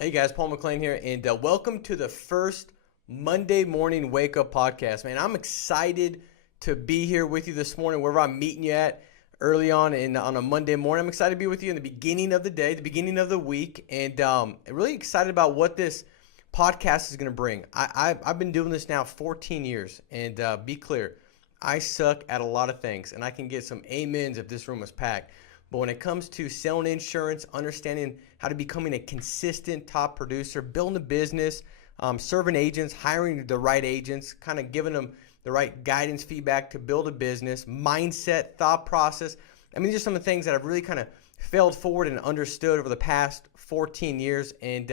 Hey guys, Paul McLean here, and welcome to the first Monday morning wake up podcast. Man, I'm excited to be here with you this morning, wherever I'm meeting you at early on a Monday morning. I'm excited to be with you in the beginning of the day, the beginning of the week, and really excited about what this podcast is going to bring. I've been doing this now 14 years, and be clear, I suck at a lot of things, and I can get some amens if this room was packed. But when it comes to selling insurance, understanding how to becoming a consistent top producer, building a business, serving agents, hiring the right agents, kind of giving them the right guidance, feedback to build a business, mindset, thought process. I mean, these are some of the things that I've really kind of failed forward and understood over the past 14 years. And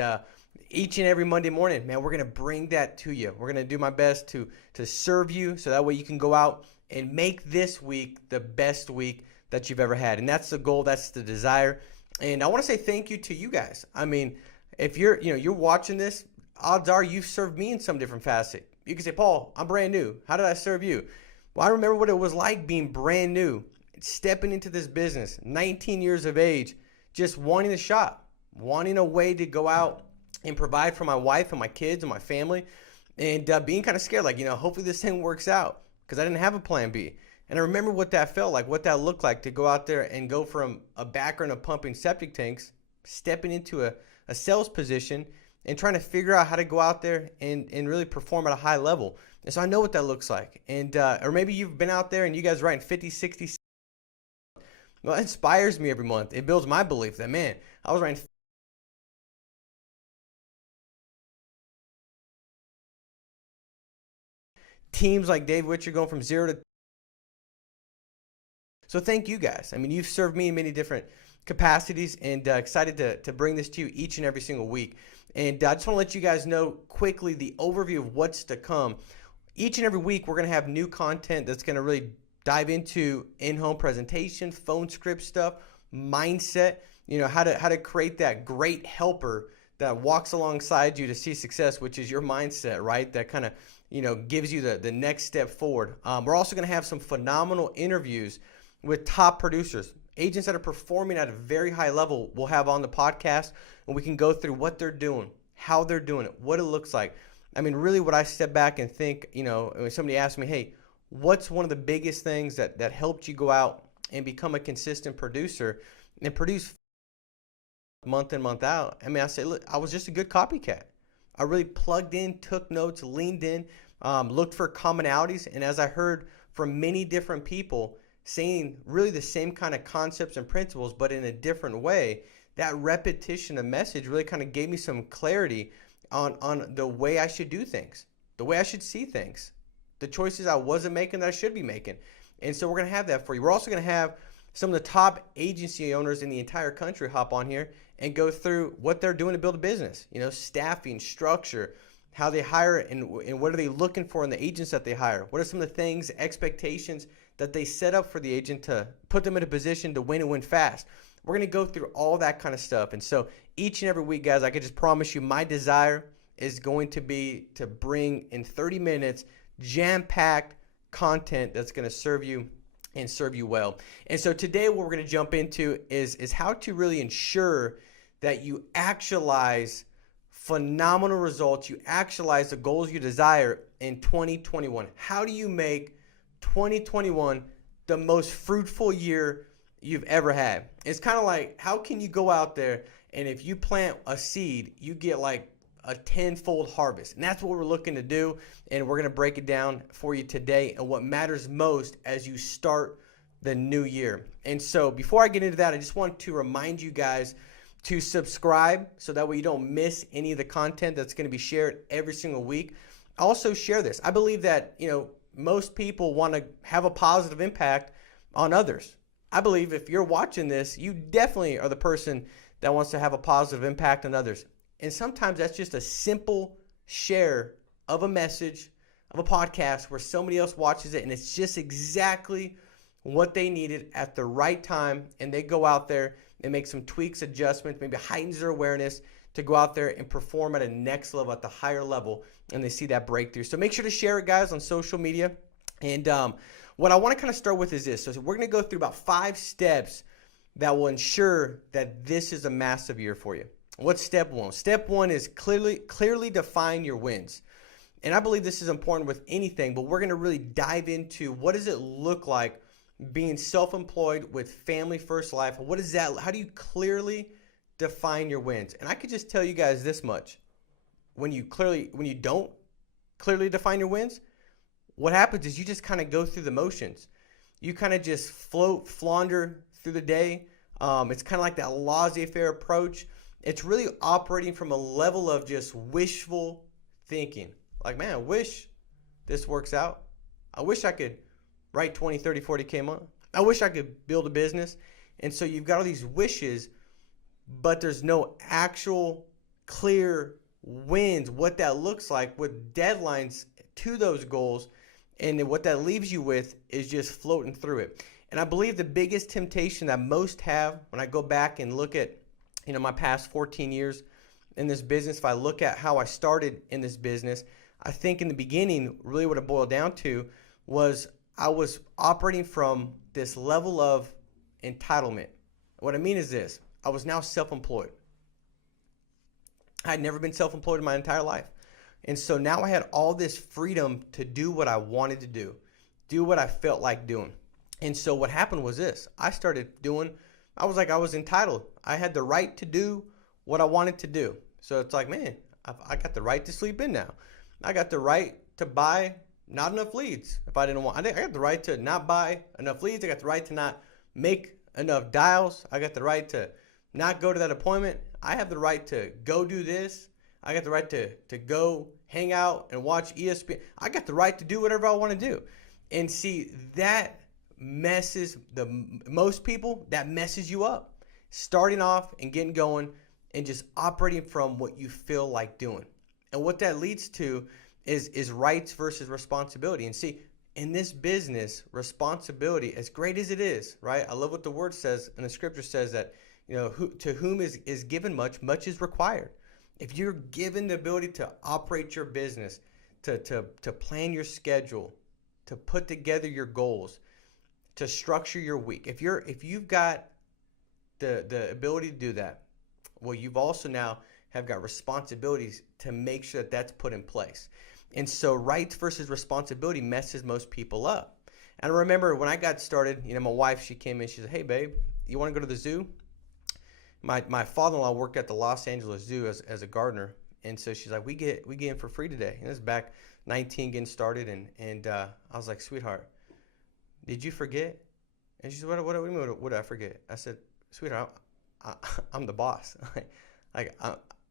each and every Monday morning, man, we're going to bring that to you. We're going to do my best to serve you so that way you can go out and make this week the best week that you've ever had. And that's the goal, that's the desire. And I want to say thank you to you guys. I mean, if you're watching this, odds are you've served me in some different facet. You can say, Paul, I'm brand new. How did I serve you? Well, I remember what it was like being brand new, stepping into this business, 19 years of age, just wanting a shop, wanting a way to go out and provide for my wife and my kids and my family, and being kind of scared, like, hopefully this thing works out, because I didn't have a plan B. And I remember what that felt like, what that looked like to go out there and go from a background of pumping septic tanks, stepping into a sales position and trying to figure out how to go out there and really perform at a high level. And so I know what that looks like. And or maybe you've been out there and you guys writing 50, 60. Well, it inspires me every month. It builds my belief that, man, I was writing teams like Dave Witcher going from 0 to. So thank you guys. I mean, you've served me in many different capacities, and excited to bring this to you each and every single week. And I just want to let you guys know quickly the overview of what's to come. Each and every week, we're going to have new content that's going to really dive into in-home presentation, phone script stuff, mindset, how to create that great helper that walks alongside you to see success, which is your mindset, right? That kind of, gives you the next step forward. We're also going to have some phenomenal interviews with top producers, agents that are performing at a very high level. We'll have on the podcast, and we can go through what they're doing, how they're doing it, what it looks like. I mean, really what I step back and think, when somebody asks me, hey, what's one of the biggest things that helped you go out and become a consistent producer and produce month in, month out? I mean, I say, look, I was just a good copycat. I really plugged in, took notes, leaned in, looked for commonalities. And as I heard from many different people saying really the same kind of concepts and principles, but in a different way, that repetition of message really kind of gave me some clarity on the way I should do things, the way I should see things, the choices I wasn't making that I should be making. And so we're going to have that for you. We're also going to have some of the top agency owners in the entire country hop on here and go through what they're doing to build a business, staffing, structure, how they hire, and what are they looking for in the agents that they hire? What are some of the things, expectations that they set up for the agent to put them in a position to win and win fast? We're going to go through all that kind of stuff. And so each and every week, guys, I can just promise you my desire is going to be to bring in 30 minutes jam-packed content that's going to serve you and serve you well. And so today what we're going to jump into is how to really ensure that you actualize phenomenal results, you actualize the goals you desire in 2021. How do you make 2021 the most fruitful year you've ever had? It's kind of like, how can you go out there and if you plant a seed, you get like a tenfold harvest? And that's what we're looking to do, and we're going to break it down for you today and what matters most as you start the new year. And so before I get into that, I just want to remind you guys to subscribe so that way you don't miss any of the content that's going to be shared every single week. Also share this. I believe that, most people want to have a positive impact on others. I believe if you're watching this, you definitely are the person that wants to have a positive impact on others. And sometimes that's just a simple share of a message, of a podcast where somebody else watches it and it's just exactly what they needed at the right time, and they go out there and make some tweaks, adjustments, maybe heightens their awareness to go out there and perform at a next level, at the higher level, and they see that breakthrough. So make sure to share it, guys, on social media. And what I want to kind of start with is this. So we're going to go through about 5 steps that will ensure that this is a massive year for you. What's step one? Step one is clearly define your wins. And I believe this is important with anything, but we're going to really dive into what does it look like being self-employed with family first life. What is that? How do you clearly define your wins? And I could just tell you guys this much. When you don't clearly define your wins, what happens is you just kind of go through the motions. You kind of just flounder through the day. It's kind of like that laissez-faire approach. It's really operating from a level of just wishful thinking. Like, man, I wish this works out. I wish I could write 20, 30, 40K a month. I wish I could build a business. And so you've got all these wishes, but there's no actual clear wins, what that looks like with deadlines to those goals. And then what that leaves you with is just floating through it. And I believe the biggest temptation that most have when I go back and look at, my past 14 years in this business, if I look at how I started in this business, I think in the beginning, really what it boiled down to was I was operating from this level of entitlement. What I mean is this: I was now self-employed. I had never been self-employed in my entire life. And so now I had all this freedom to do what I wanted to do what I felt like doing. And so what happened was this: I was entitled. I had the right to do what I wanted to do. So it's like, man, I got the right to sleep in now. I got the right to buy not enough leads if I didn't want. I got the right to not buy enough leads. I got the right to not make enough dials. I got the right to not go to that appointment. I have the right to go do this. I got the right to go hang out and watch ESPN. I got the right to do whatever I want to do. And see, that messes most people, that messes you up. Starting off and getting going and just operating from what you feel like doing. And what that leads to is rights versus responsibility. And see, in this business, responsibility, as great as it is, right? I love what the word says, and the scripture says that, to whom is given much, much is required. If you're given the ability to operate your business, to plan your schedule, to put together your goals, to structure your week, if you've got the ability to do that, well, you've also now have got responsibilities to make sure that that's put in place. And so rights versus responsibility messes most people up. And I remember when I got started, my wife, she came in, she said, "Hey babe, you want to go to the zoo?" My father-in-law worked at the Los Angeles Zoo as a gardener. And so she's like, we get in for free today. And this is back 19 getting started. And I was like, "Sweetheart, did you forget?" And she said, what do you mean, what did I forget? I said, "Sweetheart, I'm the boss.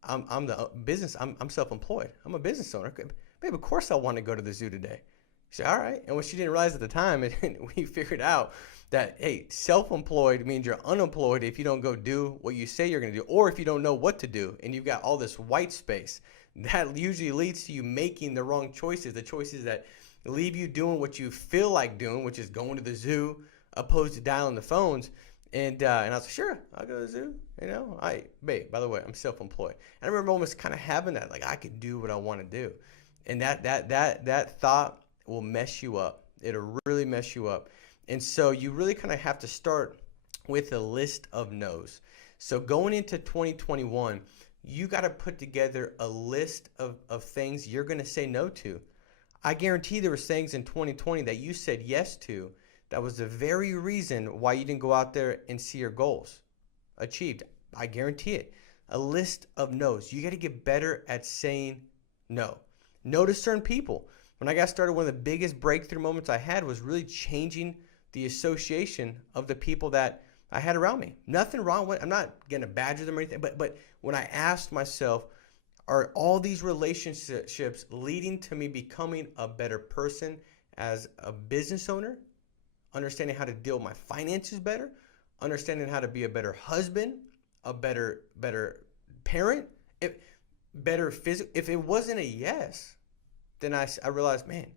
I'm the business. I'm self-employed. I'm a business owner. Babe, of course I want to go to the zoo today." She said, "All right." And what she didn't realize at the time, and we figured out that, hey, self-employed means you're unemployed if you don't go do what you say you're going to do, or if you don't know what to do and you've got all this white space. That usually leads to you making the wrong choices, the choices that leave you doing what you feel like doing, which is going to the zoo, opposed to dialing the phones. And I was like, "Sure, I'll go to the zoo." Babe, by the way, I'm self-employed. And I remember almost kind of having that, like, I could do what I want to do. And that thought will mess you up. It'll really mess you up. And so you really kind of have to start with a list of no's. So going into 2021, you got to put together a list of things you're going to say no to. I guarantee there was things in 2020 that you said yes to. That was the very reason why you didn't go out there and see your goals achieved. I guarantee it. A list of no's. You got to get better at saying no. No to certain people. When I got started, one of the biggest breakthrough moments I had was really changing the association of the people that I had around me. Nothing wrong with it. I'm not going to badger them or anything. But when I asked myself, are all these relationships leading to me becoming a better person as a business owner? Understanding how to deal with my finances better, understanding how to be a better husband, a better parent, if it wasn't a yes, then I realized, man,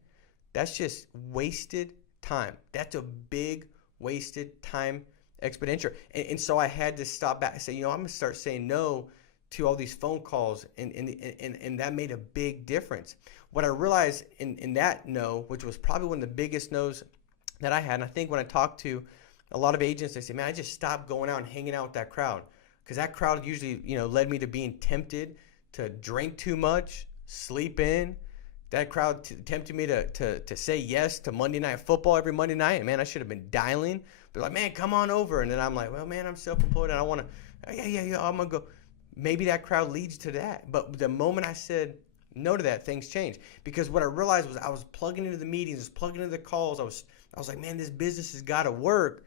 that's just wasted time. That's a big wasted time expenditure. And so I had to stop back and say, I'm gonna start saying no to all these phone calls, and that made a big difference. What I realized in that no, which was probably one of the biggest no's that I had, and I think when I talk to a lot of agents, they say, "Man, I just stopped going out and hanging out with that crowd because that crowd usually, led me to being tempted to drink too much, sleep in. That crowd tempted me to say yes to Monday Night Football every Monday night. And, man, I should have been dialing. But, like, man, come on over. And then I'm like, well, man, I'm self-employed and I want to, yeah, I'm going to go. Maybe that crowd leads to that. But the moment I said no to that, things changed. Because what I realized was I was plugging into the meetings, I was plugging into the calls. I was like, man, this business has got to work.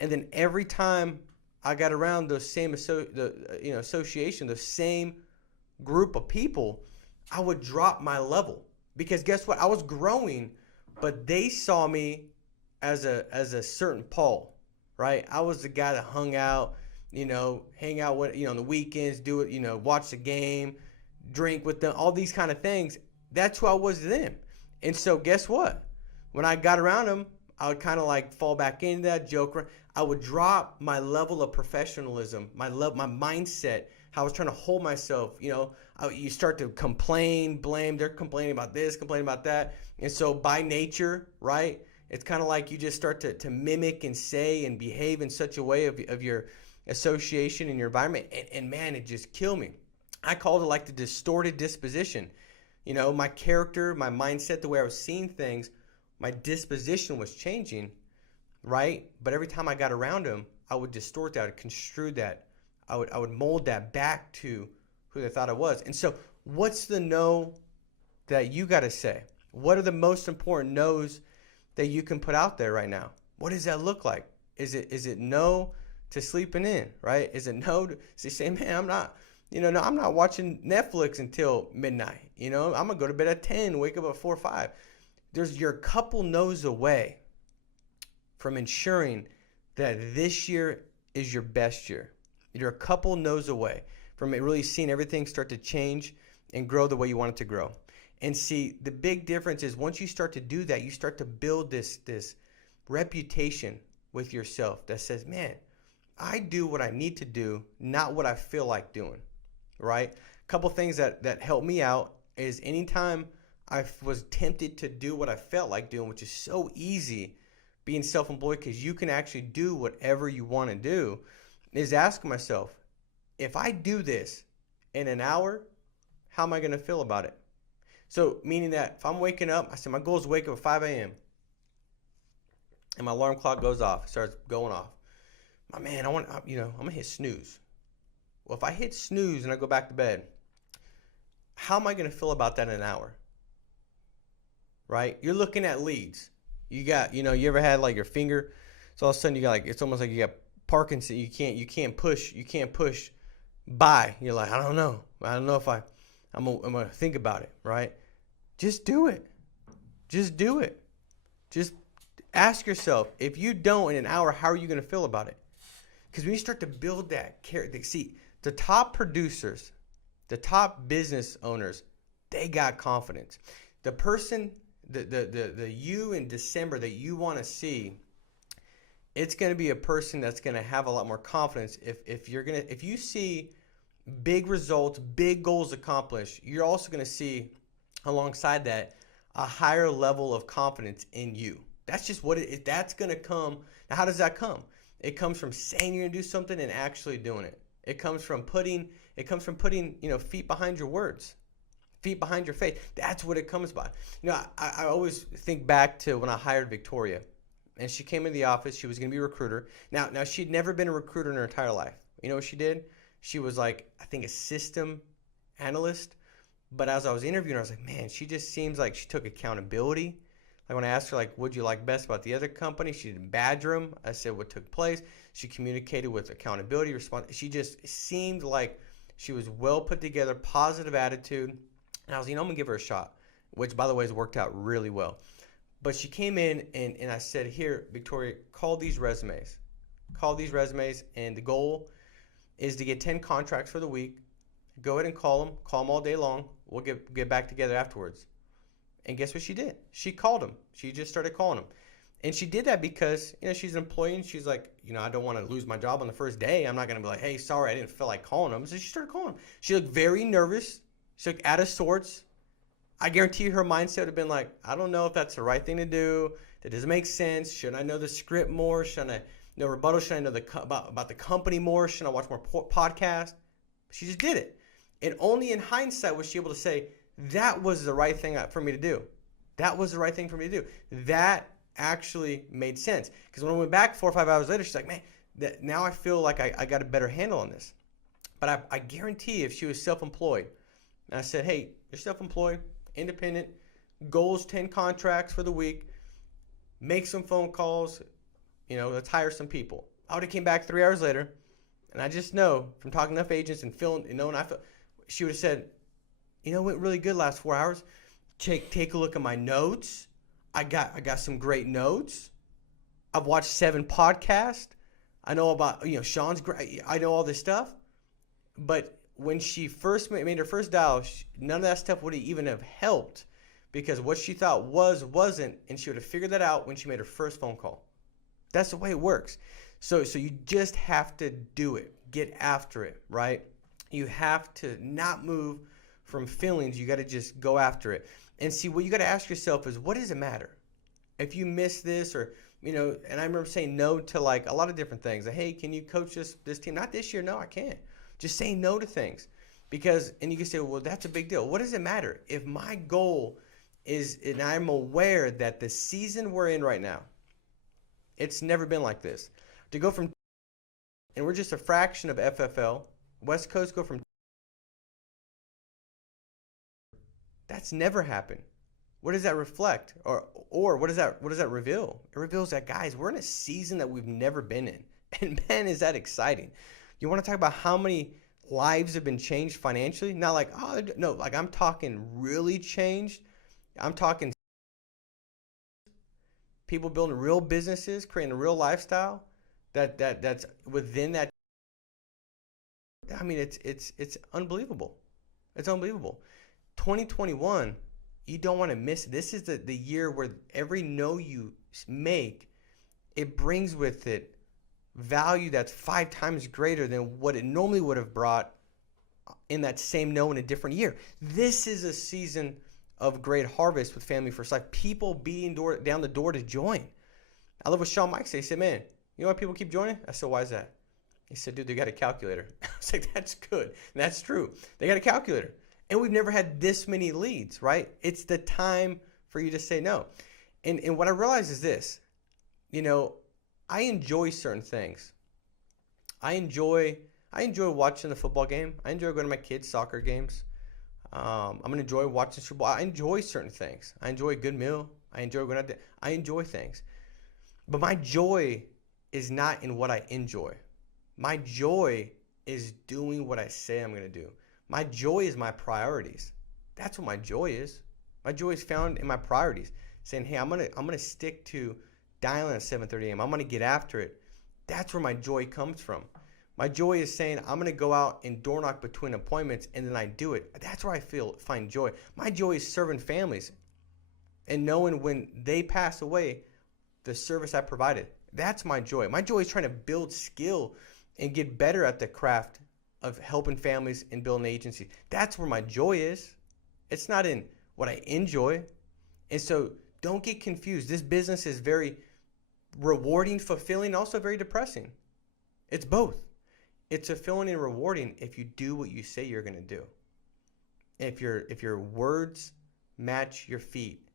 And then every time I got around those same association, the same group of people, I would drop my level. Because guess what? I was growing, but they saw me as a certain Paul, right? I was the guy that hung out, hang out with, on the weekends, do it, watch the game, drink with them, all these kind of things. That's who I was to them. And so guess what? When I got around them, I would kind of like fall back into that joke. I would drop my level of professionalism, my mindset, how I was trying to hold myself. You start to complain, blame. They're complaining about this, complaining about that. And so by nature, right, it's kind of like you just start to mimic and say and behave in such a way of your association and your environment. And man, it just killed me. I called it like the distorted disposition. My character, my mindset, the way I was seeing things, my disposition was changing, right? But every time I got around them, I would distort that, construe that. I would mold that back to who they thought I was. And so what's the no that you got to say? What are the most important no's that you can put out there right now? What does that look like? Is it no to sleeping in, right? Is it no to say, man, I'm not, no, I'm not watching Netflix until midnight. I'm going to go to bed at 10, wake up at 4 or 5. You're a couple no's away from ensuring that this year is your best year. You're a couple no's away from it really seeing everything start to change and grow the way you want it to grow. And see, the big difference is once you start to do that, you start to build this reputation with yourself that says, man, I do what I need to do, not what I feel like doing, right? A couple things that helped me out is anytime I was tempted to do what I felt like doing, which is so easy being self-employed because you can actually do whatever you want to do, is asking myself, if I do this in an hour, how am I going to feel about it? So meaning that if I'm waking up, I said my goal is to wake up at 5 a.m. and my alarm clock goes off, starts going off. My man, I'm going to hit snooze. Well, if I hit snooze and I go back to bed, how am I going to feel about that in an hour? Right? You're looking at leads. You got, you ever had like your finger, so all of a sudden you got like, it's almost like you got Parkinson. You can't push by. You're like, I don't know if I'm gonna think about it, right? Just do it. Just do it. Just ask yourself, if you don't in an hour, how are you gonna feel about it? Because when you start to build that character, see, the top producers, the top business owners, they got confidence. The person, the you in December that you want to see, it's going to be a person that's going to have a lot more confidence. If you see big results, big goals accomplished, you're also going to see alongside that a higher level of confidence in you. That's just what it is. That's going to come. Now, how does that come? It comes from saying you're going to do something and actually doing it. It comes from putting feet behind your words, feet behind your faith. That's what it comes by. I always think back to when I hired Victoria. And she came into the office. She was going to be a recruiter. Now she'd never been a recruiter in her entire life. You know what she did? She was like, I think, a system analyst. But as I was interviewing her, I was like, man, she just seems like she took accountability. Like when I asked her, like, what'd you like best about the other company? She didn't badger them. I said what took place. She communicated with accountability, response. She just seemed like she was well put together, positive attitude. And I was, I'm going to give her a shot, which, by the way, has worked out really well. But she came in and I said, here, Victoria, call these resumes. Call these resumes. And the goal is to get 10 contracts for the week. Go ahead and call them all day long. We'll get back together afterwards. And guess what she did? She called them. She just started calling them. And she did that because, she's an employee and she's like, I don't want to lose my job on the first day. I'm not going to be like, hey, sorry, I didn't feel like calling them. So she started calling them. She looked very nervous. She looked out of sorts. I guarantee her mindset would have been like, I don't know if that's the right thing to do. That doesn't make sense. Should I know the script more? Should I No rebuttal. Should I know about the company more? Should I watch more podcasts? She just did it. And only in hindsight was she able to say, that was the right thing for me to do. That was the right thing for me to do. That actually made sense. Because when I went back 4 or 5 hours later, she's like, man, now I feel like I got a better handle on this. But I guarantee if she was self-employed, and I said, hey, you're self-employed, independent, goals 10 contracts for the week, make some phone calls, let's hire some people. I would have came back 3 hours later, and I just know from talking to enough agents and feeling, and I felt, she would have said, it went really good last 4 hours. Take a look at my notes. I got some great notes. I've watched 7 podcasts. I know about, Sean's great. I know all this stuff. But when she first made her first dial, none of that stuff would even have helped, because what she thought wasn't, and she would have figured that out when she made her first phone call. That's the way it works. So you just have to do it. Get after it, right? You have to not move from feelings. You got to just go after it. And see, what you got to ask yourself is, what does it matter? If you miss this, or, and I remember saying no to like a lot of different things. Like, hey, can you coach this team? Not this year. No, I can't. Just saying no to things. And you can say, well, that's a big deal. What does it matter? If my goal is, and I'm aware that the season we're in right now, it's never been like this. To go from, and we're just a fraction of FFL, West Coast go from, that's never happened. What does that reflect? Or what does that reveal? It reveals that, guys, we're in a season that we've never been in. And man, is that exciting. You want to talk about how many lives have been changed financially? Not like, oh, no, like I'm talking really changed. I'm talking people building real businesses, creating a real lifestyle that's within that. I mean, it's unbelievable. It's unbelievable. 2021, you don't want to miss it. This is the year where every no you make, it brings with it value that's 5 times greater than what it normally would have brought in that same no in a different year. This is a season of great harvest with Family First Life. People beating down the door to join. I love what Sean Mike said. He said, man, you know why people keep joining? I said, why is that? He said, dude, they got a calculator. I was like, that's good. And that's true. They got a calculator. And we've never had this many leads, right? It's the time for you to say no. And what I realize is this, I enjoy certain things. I enjoy watching the football game. I enjoy going to my kids' soccer games. I'm going to enjoy watching Super Bowl. I enjoy certain things. I enjoy a good meal. I enjoy going out there. I enjoy things. But my joy is not in what I enjoy. My joy is doing what I say I'm going to do. My joy is my priorities. That's what my joy is. My joy is found in my priorities. Saying, hey, I'm gonna stick to dialing at 7:30 a.m. I'm gonna get after it. That's where my joy comes from. My joy is saying I'm gonna go out and door knock between appointments, and then I do it. That's where I find joy. My joy is serving families and knowing when they pass away, the service I provided. That's my joy. My joy is trying to build skill and get better at the craft of helping families and building agencies. That's where my joy is. It's not in what I enjoy. And so don't get confused. This business is very rewarding, fulfilling, also very depressing. It's both. It's fulfilling and rewarding if you do what you say you're going to do. If your words match your feet,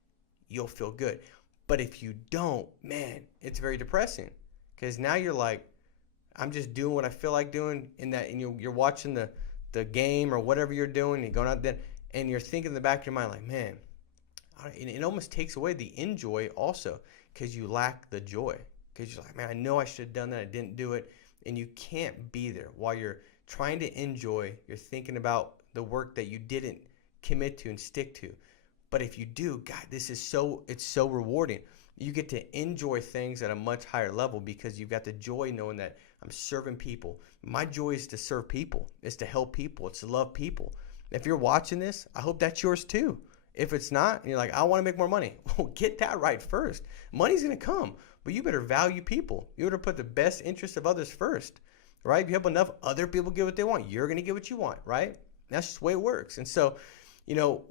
you'll feel good. But if you don't, man, it's very depressing, because now you're like, I'm just doing what I feel like doing, and you're watching the game or whatever you're doing, you're going out there, and you're thinking in the back of your mind like, man, it almost takes away the enjoy also, because you lack the joy, because you're like, man, I know I should have done that, I didn't do it, and you can't be there while you're trying to enjoy. You're thinking about the work that you didn't commit to and stick to. But if you do, God, it's so rewarding. You get to enjoy things at a much higher level because you've got the joy knowing that I'm serving people. My joy is to serve people. It's to help people. It's to love people. If you're watching this, I hope that's yours too. If it's not, and you're like, I want to make more money. Well, get that right first. Money's going to come, but you better value people. You better put the best interest of others first, right? If you help enough other people get what they want, you're going to get what you want, right? That's just the way it works. And so,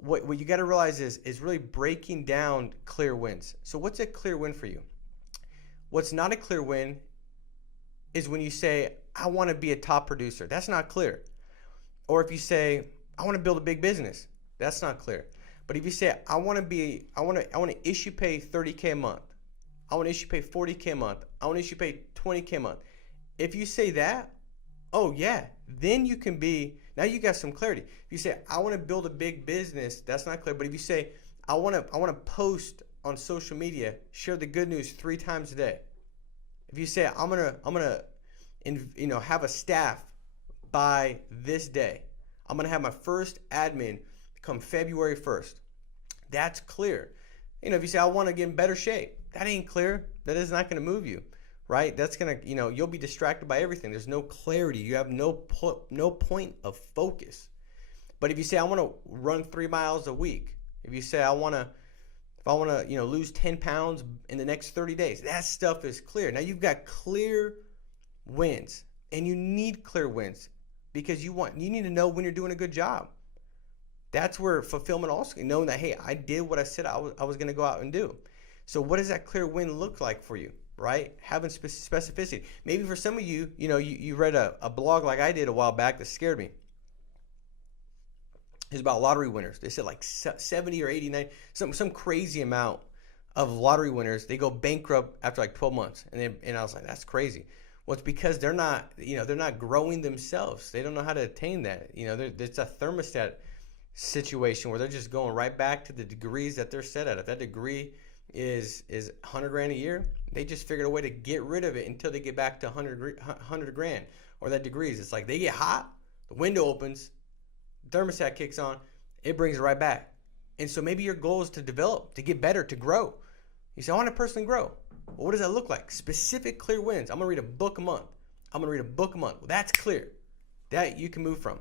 what you got to realize is really breaking down clear wins. So what's a clear win for you? What's not a clear win is when you say, I want to be a top producer. That's not clear. Or if you say, I want to build a big business. That's not clear. But if you say, I want to issue pay 30K a month. I want to issue pay 40K a month. I want to issue pay 20K a month. If you say that, oh yeah, then you can be, now you got some clarity. If you say, I want to build a big business, that's not clear. But if you say, I want to post on social media, share the good news 3 times a day. If you say, I'm gonna have a staff by this day. I'm gonna have my first admin come February 1st. That's clear. If you say, I want to get in better shape, that ain't clear. That is not gonna move you, right? That's gonna, you'll be distracted by everything. There's no clarity. You have no point of focus. But if you say, I want to run 3 miles a week, if you say, I want to lose 10 pounds in the next 30 days, that stuff is clear. Now you've got clear wins, and you need clear wins because you need to know when you're doing a good job. That's where fulfillment also, knowing that, hey, I did what I said I was going to go out and do. So what does that clear win look like for you, right? Having specificity. Maybe for some of you, you read a blog like I did a while back that scared me. It's about lottery winners. They said like 70 or 89, some crazy amount of lottery winners, they go bankrupt after like 12 months. And I was like, that's crazy. Well, it's because they're not growing themselves. They don't know how to attain that. It's a thermostat situation where they're just going right back to the degrees that they're set at. If that degree is 100 grand a year, they just figured a way to get rid of it until they get back to 100 grand or that degrees. It's like they get hot, the window opens, thermostat kicks on, it brings it right back. And so maybe your goal is to develop, to get better, to grow. You say, I want to personally grow. Well, what does that look like? Specific, clear wins. I'm going to read a book a month. Well, that's clear. That you can move from.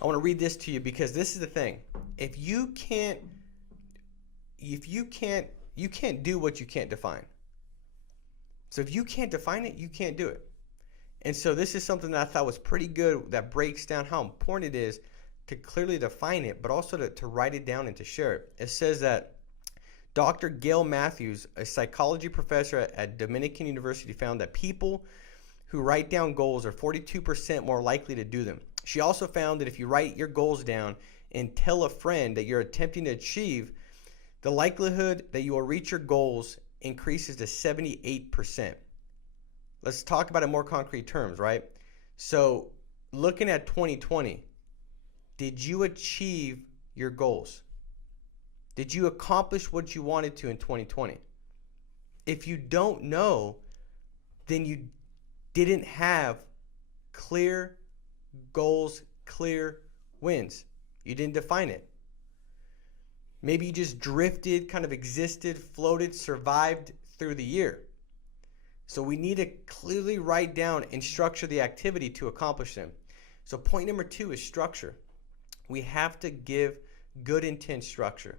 I want to read this to you because this is the thing. You can't do what you can't define. So if you can't define it, you can't do it. And so this is something that I thought was pretty good that breaks down how important it is to clearly define it, but also to write it down and to share it. It says that Dr. Gail Matthews, a psychology professor at Dominican University, found that people who write down goals are 42% more likely to do them. She also found that if you write your goals down and tell a friend that you're attempting to achieve, the likelihood that you will reach your goals increases to 78%. Let's talk about it in more concrete terms, right? So looking at 2020, did you achieve your goals? Did you accomplish what you wanted to in 2020? If you don't know, then you didn't have clear goals, clear wins. You didn't define it. Maybe you just drifted, kind of existed, floated, survived through the year. So we need to clearly write down and structure the activity to accomplish them. So point number 2 is structure. We have to give good intent structure.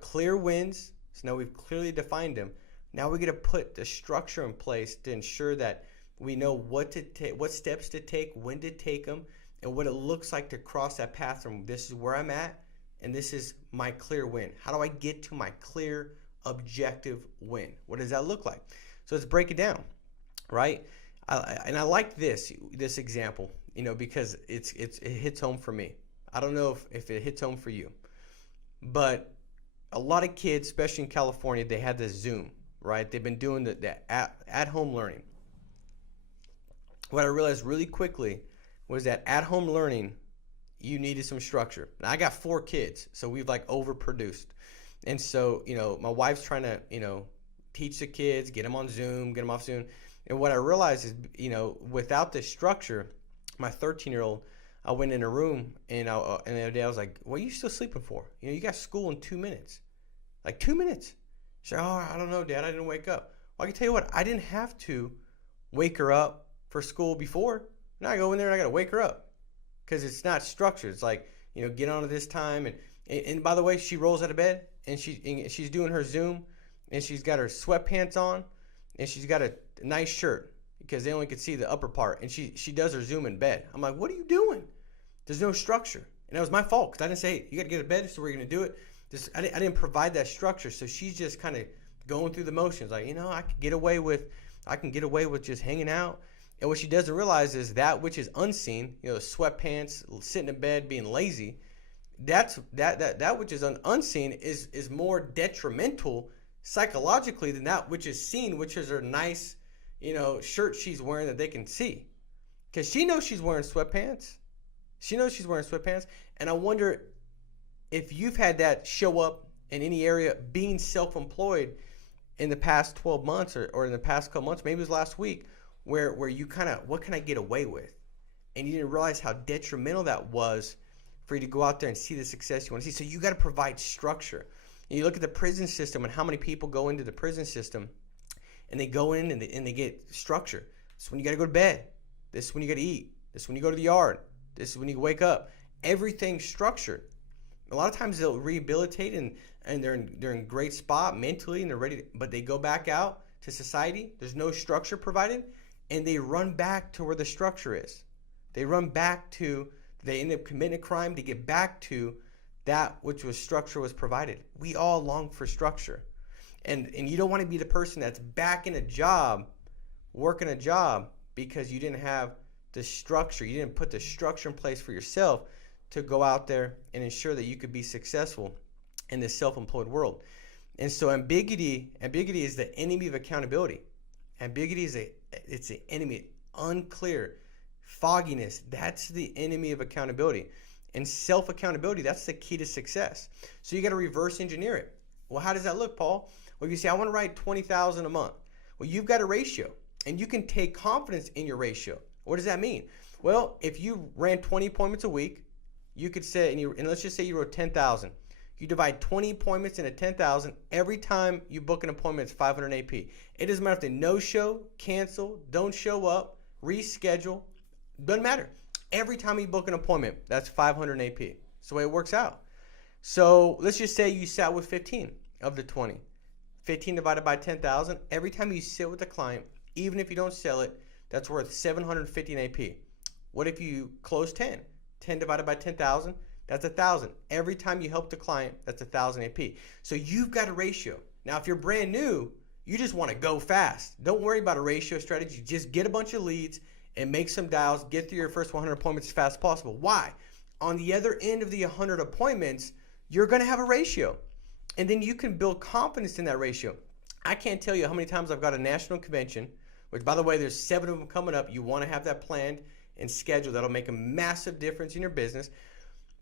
Clear wins. So now we've clearly defined them. Now we're going to put the structure in place to ensure that we know what to take, what steps to take, when to take them, and what it looks like to cross that path from this is where I'm at and this is my clear win. How do I get to my clear objective win? What does that look like? So let's break it down, right? I like this example, because it hits home for me. I don't know if it hits home for you, but a lot of kids, especially in California, they had this Zoom, right? They've been doing the at-home learning. What I realized really quickly was that at-home learning, you needed some structure. Now, I got 4 kids, so we've overproduced. And so, my wife's trying to, teach the kids, get them on Zoom, get them off Zoom. And what I realized is, without this structure, my 13-year-old, I went in a room and the other day I was like, what are you still sleeping for? You got school in 2 minutes. Like 2 minutes. She said, oh, I don't know, Dad. I didn't wake up. Well, I can tell you what, I didn't have to wake her up for school before. Now I go in there and I got to wake her up because it's not structured. It's like, get on at this time. And by the way, she rolls out of bed and she's doing her Zoom and she's got her sweatpants on and she's got a nice shirt because they only could see the upper part. And she does her Zoom in bed. I'm like, what are you doing? There's no structure. And that was my fault because I didn't say, hey, you got to get to bed, so we're going to do it. I didn't provide that structure. So she's just kind of going through the motions. Like, I could get away with, I can get away with just hanging out. And what she doesn't realize is that which is unseen, sweatpants, sitting in bed, being lazy, that which is unseen is more detrimental psychologically than that which is seen, which is her nice, shirt she's wearing that they can see. Because she knows she's wearing sweatpants. And I wonder if you've had that show up in any area being self-employed in the past 12 months or in the past couple months, maybe it was last week, where you kind of, what can I get away with? And you didn't realize how detrimental that was for you to go out there and see the success you want to see. So you got to provide structure. And you look at the prison system and how many people go into the prison system and they go in and they get structure. This is when you got to go to bed. This is when you got to eat. This is when you go to the yard. This is when you wake up. Everything's structured. A lot of times they'll rehabilitate and they're in great spot mentally and they're ready, but they go back out to society. There's no structure provided, and they run back to where the structure is. They end up committing a crime to get back to that which was structure was provided. We all long for structure. And you don't want to be the person that's back in a job, working a job, because you didn't have the structure. You didn't put the structure in place for yourself to go out there and ensure that you could be successful in this self-employed world. And so ambiguity is the enemy of accountability. Ambiguity it's the enemy. Unclear, fogginess, that's the enemy of accountability. And self-accountability, that's the key to success. So you got to reverse engineer it. Well, how does that look, Paul? Well, you say, I want to write $20,000 a month. Well, you've got a ratio, and you can take confidence in your ratio. What does that mean? Well, if you ran 20 appointments a week, you could say, and let's just say you wrote 10,000. You divide 20 appointments into 10,000. Every time you book an appointment, it's 500 AP. It doesn't matter if they no-show, cancel, don't show up, reschedule. Doesn't matter. Every time you book an appointment, that's 500 AP. That's the way it works out. So let's just say you sat with 15 of the 20. 15 divided by 10,000. Every time you sit with a client, even if you don't sell it, that's worth 750 in AP. What if you close 10? 10 divided by 10,000, that's 1,000. Every time you help the client, that's 1,000 AP. So you've got a ratio. Now, if you're brand new, you just want to go fast. Don't worry about a ratio strategy. Just get a bunch of leads and make some dials. Get through your first 100 appointments as fast as possible. Why? On the other end of the 100 appointments, you're going to have a ratio. And then you can build confidence in that ratio. I can't tell you how many times I've got a national convention, which, by the way, there's 7 of them coming up. You want to have that planned and scheduled. That'll make a massive difference in your business.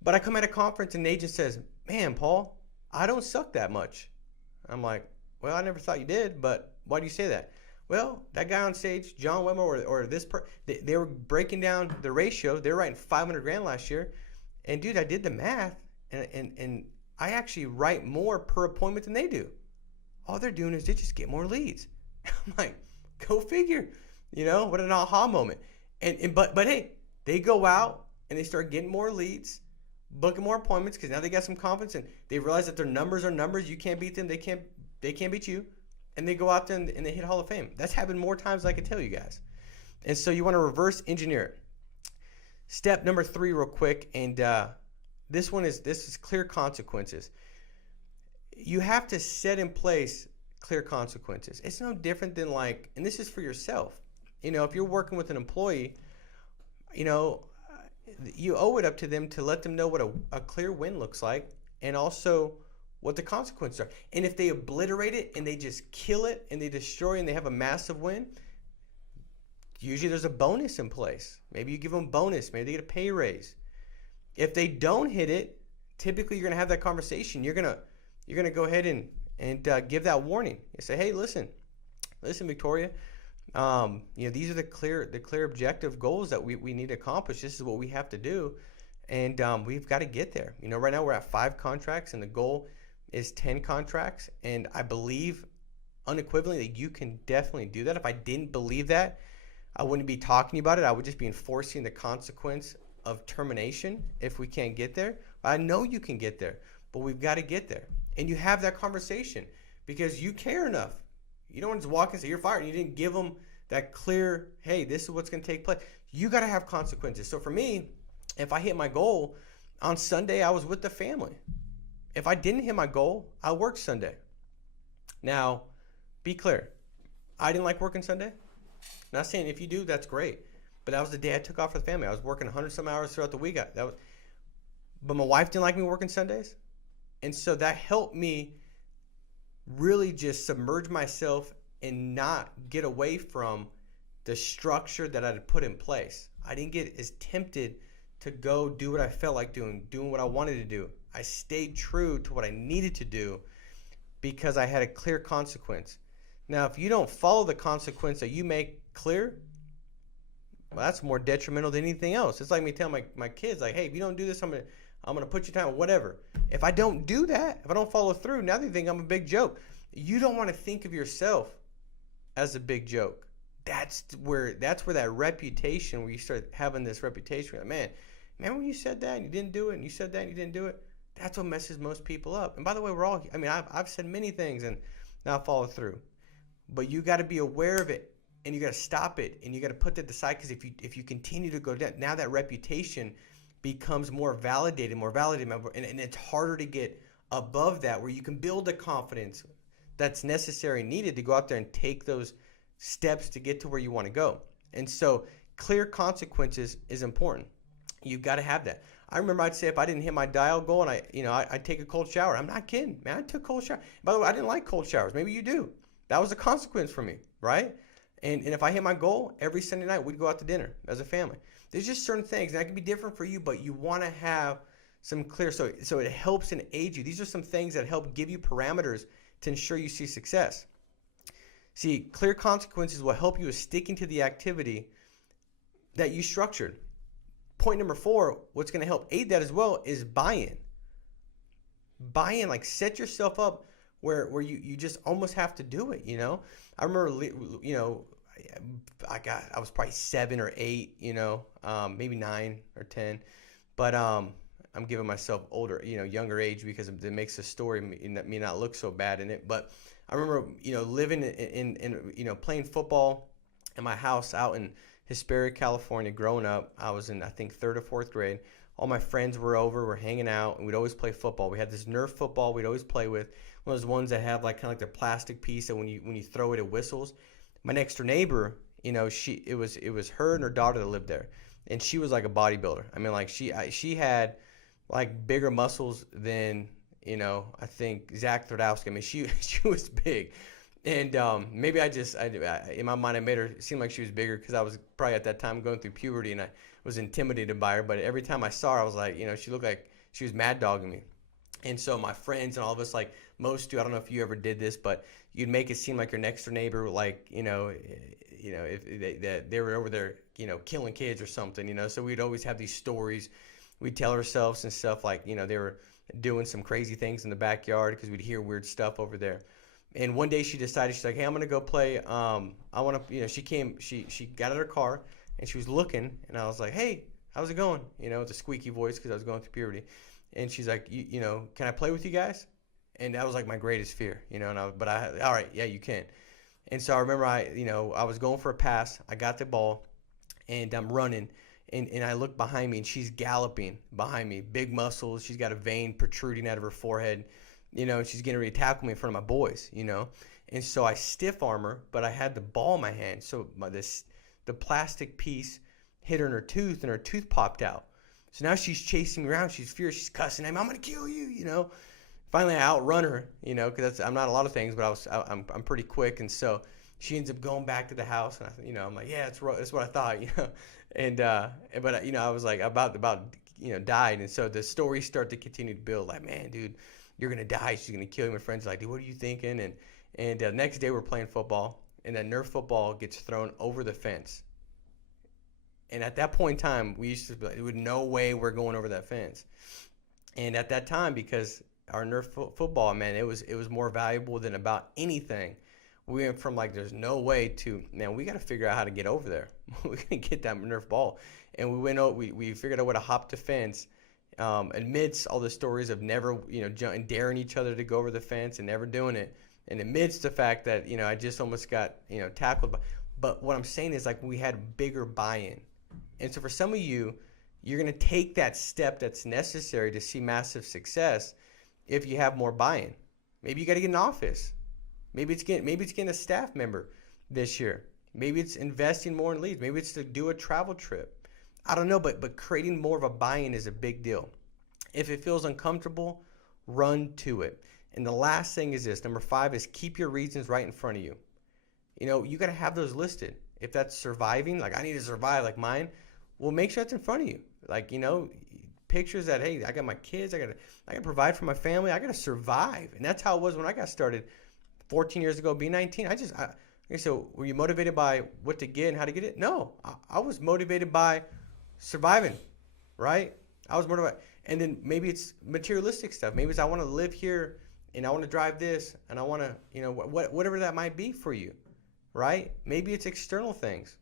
But I come at a conference and the agent says, man, Paul, I don't suck that much. I'm like, well, I never thought you did, but why do you say that? Well, that guy on stage, John Wimmer, or this they were breaking down the ratio. They were writing 500 grand last year. And dude, I did the math, and I actually write more per appointment than they do. All they're doing is they just get more leads. I'm like, go figure. What an aha moment. But hey, they go out and they start getting more leads, booking more appointments, because now they got some confidence and they realize that their numbers are numbers. You can't beat them. They can't beat you. And they go out there and they hit Hall of Fame. That's happened more times than I can tell you guys. And so you want to reverse engineer it. Step number 3 real quick. And this is clear consequences. You have to set in place clear consequences. It's no different than and this is for yourself. If you're working with an employee, you owe it up to them to let them know what a clear win looks like, and also what the consequences are. And if they obliterate it and they just kill it and they destroy and they have a massive win, usually there's a bonus in place. Maybe you give them a bonus. Maybe they get a pay raise. If they don't hit it, typically you're going to have that conversation. You're going to go ahead and give that warning. You say, hey, listen, Victoria. These are the clear objective goals that we need to accomplish. This is what we have to do, and we've got to get there. Right now we're at 5 contracts, and the goal is 10 contracts. And I believe unequivocally that you can definitely do that. If I didn't believe that, I wouldn't be talking about it. I would just be enforcing the consequence of termination if we can't get there. I know you can get there, but we've got to get there. And you have that conversation because you care enough. You don't just walk and say you're fired. You didn't give them that clear, hey, this is what's going to take place. You got to have consequences. So for me, if I hit my goal, on Sunday I was with the family. If I didn't hit my goal, I worked Sunday. Now, be clear. I didn't like working Sunday. Not saying if you do, that's great. But that was the day I took off for the family. I was working 100 some hours throughout the week. But my wife didn't like me working Sundays. And so that helped me really just submerge myself and not get away from the structure that I had put in place. I didn't get as tempted to go do what I felt like doing what I wanted to do. I stayed true to what I needed to do because I had a clear consequence. Now, if you don't follow the consequence that you make clear, well, that's more detrimental than anything else. It's like me telling my kids, like, hey, if you don't do this, I'm gonna put you down, whatever. If I don't do that, if I don't follow through, now they think I'm a big joke. You don't want to think of yourself as a big joke. That's where that reputation, where you start having this reputation, like, man, remember when you said that and you didn't do it, and you said that and you didn't do it? That's what messes most people up. And by the way, I've said many things and not followed through. But you got to be aware of it, and you got to stop it, and you got to put that aside, because if you continue to go down, now that reputation becomes more validated, and it's harder to get above that, where you can build the confidence that's necessary and needed to go out there and take those steps to get to where you want to go. And so clear consequences is important. You've got to have that. I remember I'd say if I didn't hit my dial goal and I'd take a cold shower. I'm not kidding, man. I took cold shower. By the way, I didn't like cold showers. Maybe you do. That was a consequence for me, right? And if I hit my goal, every Sunday night we'd go out to dinner as a family. There's just certain things, and that can be different for you, but you want to have some clear, so it helps and aids you. These are some things that help give you parameters to ensure you see success. See, clear consequences will help you with sticking to the activity that you structured. Point number 4, what's going to help aid that as well is buy-in. Buy-in, like set yourself up where you just almost have to do it, I remember, I was probably 7 or 8, maybe 9 or 10, but I'm giving myself younger age, because it makes the story me not look so bad in it. But I remember, living in playing football in my house out in Hesperia, California. Growing up, I was in, I think, 3rd or 4th grade. All my friends were over, we're hanging out, and we'd always play football. We had this Nerf football we'd always play with, one of those ones that have kind of like the plastic piece that when you throw it, it whistles. My next door neighbor, it was her and her daughter that lived there, and she was like a bodybuilder. I mean, like she had like bigger muscles than I think Zach THROWBACK. I mean, she was big, and maybe I in my mind I made her seem like she was bigger because I was probably at that time going through puberty and I was intimidated by her. But every time I saw her, I was like, she looked like she was mad dogging me. And so my friends and all of us, like most do, I don't know if you ever did this, but you'd make it seem like your next door neighbor, like, if they were over there, killing kids or something, so we'd always have these stories we'd tell ourselves and stuff, like, they were doing some crazy things in the backyard because we'd hear weird stuff over there. And one day she decided, she's like, hey, I'm going to go play. I want to, she got in her car and she was looking, and I was like, hey, how's it going? It's a squeaky voice because I was going through puberty. And she's like, can I play with you guys? And that was like my greatest fear, all right, yeah, you can. And so I remember I was going for a pass. I got the ball and I'm running, and I look behind me and she's galloping behind me, big muscles. She's got a vein protruding out of her forehead, and she's getting ready to tackle me in front of my boys, And so I stiff arm her, but I had the ball in my hand. So the plastic piece hit her in her tooth, and her tooth popped out. So now she's chasing me around. She's furious. She's cussing at me. I'm going to kill you, Finally, I outrun her, because I'm not a lot of things, but I'm pretty quick. And so she ends up going back to the house. And, I'm like, yeah, that's what I thought, And, I was like about died. And so the stories start to continue to build. Like, man, dude, you're going to die. She's going to kill you. My friends are like, dude, what are you thinking? And the next day we're playing football. And that Nerf football gets thrown over the fence. And at that point in time, we used to be like, there was no way we're going over that fence. And at that time, because our Nerf football, man, it was more valuable than about anything. We went from like, there's no way to, man, we got to figure out how to get over there. We're going to get that Nerf ball. And we went over, we figured out how to hop the fence amidst all the stories of never, daring each other to go over the fence and never doing it. And amidst the fact that, I just almost got, tackled. But what I'm saying is, like, we had bigger buy-in. And so for some of you, you're going to take that step that's necessary to see massive success if you have more buy-in. Maybe you got to get an office. Maybe it's getting a staff member this year. Maybe it's investing more in leads. Maybe it's to do a travel trip. I don't know, but creating more of a buy-in is a big deal. If it feels uncomfortable, run to it. And the last thing is this. Number 5 is keep your reasons right in front of you. You know, you got to have those listed. If that's surviving, like I need to survive like mine, well, make sure that's in front of you. Like, you know, pictures that, hey, I got my kids, I got to provide for my family, I got to survive. And that's how it was when I got started 14 years ago, B19. So were you motivated by what to get and how to get it? No, I was motivated by surviving, right? I was motivated. And then maybe it's materialistic stuff. Maybe it's I want to live here and I want to drive this and I want to, you know, whatever that might be for you, right? Maybe it's external things.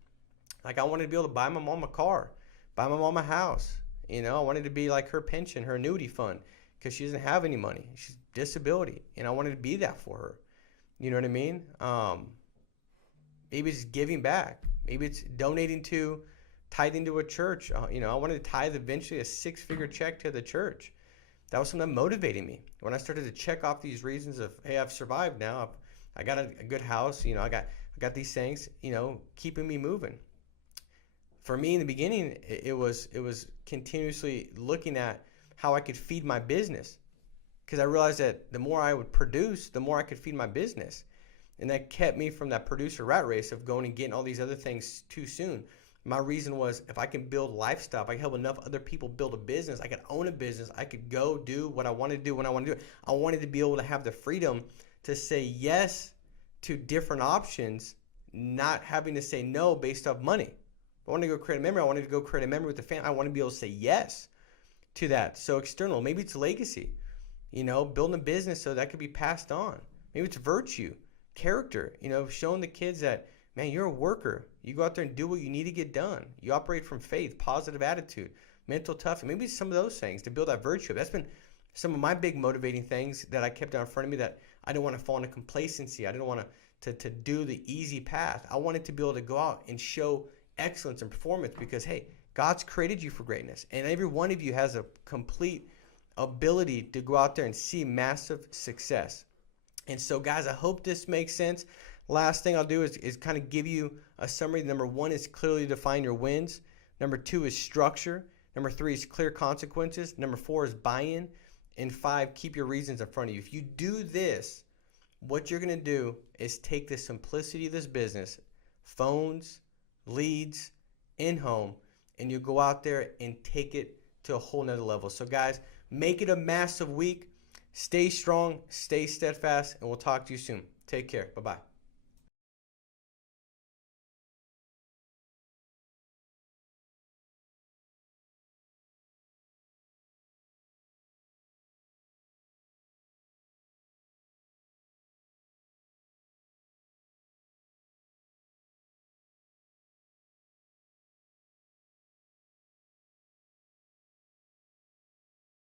Like I wanted to be able to buy my mom a car, buy my mom a house. You know, I wanted to be like her pension, her annuity fund, because she doesn't have any money. She's disability, and I wanted to be that for her. You know what I mean? Maybe it's giving back. Maybe it's donating to, tithing to a church. You know, I wanted to tithe eventually a 6-figure check to the church. That was something that motivated me. When I started to check off these reasons of, hey, I've survived now. I got a good house. You know, I got these things, you know, keeping me moving. For me in the beginning, it was continuously looking at how I could feed my business, because I realized that the more I would produce, the more I could feed my business. And that kept me from that producer rat race of going and getting all these other things too soon. My reason was if I can build lifestyle, if I can help enough other people build a business, I could own a business, I could go do what I want to do when I want to do it. I wanted to be able to have the freedom to say yes to different options, not having to say no based off money. I wanted to go create a memory. I wanted to go create a memory with the family. I want to be able to say yes to that. So external, maybe it's legacy, you know, building a business so that could be passed on. Maybe it's virtue, character, you know, showing the kids that, man, you're a worker. You go out there and do what you need to get done. You operate from faith, positive attitude, mental toughness. Maybe it's some of those things to build that virtue. That's been some of my big motivating things that I kept out in front of me, that I didn't want to fall into complacency. I didn't want to do the easy path. I wanted to be able to go out and show excellence and performance, because hey, God's created you for greatness, and every one of you has a complete ability to go out there and see massive success. And so guys, I hope this makes sense. Last thing I'll do is kind of give you a summary. Number 1 is clearly define your wins. Number 2 is structure. Number 3 is clear consequences. Number 4 is buy-in. And 5, keep your reasons in front of you. If you do this, what you're going to do is take the simplicity of this business, phones, leads, in-home, and you go out there and take it to a whole nother level. So guys, make it a massive week. Stay strong, stay steadfast, and we'll talk to you soon. Take care. Bye-bye.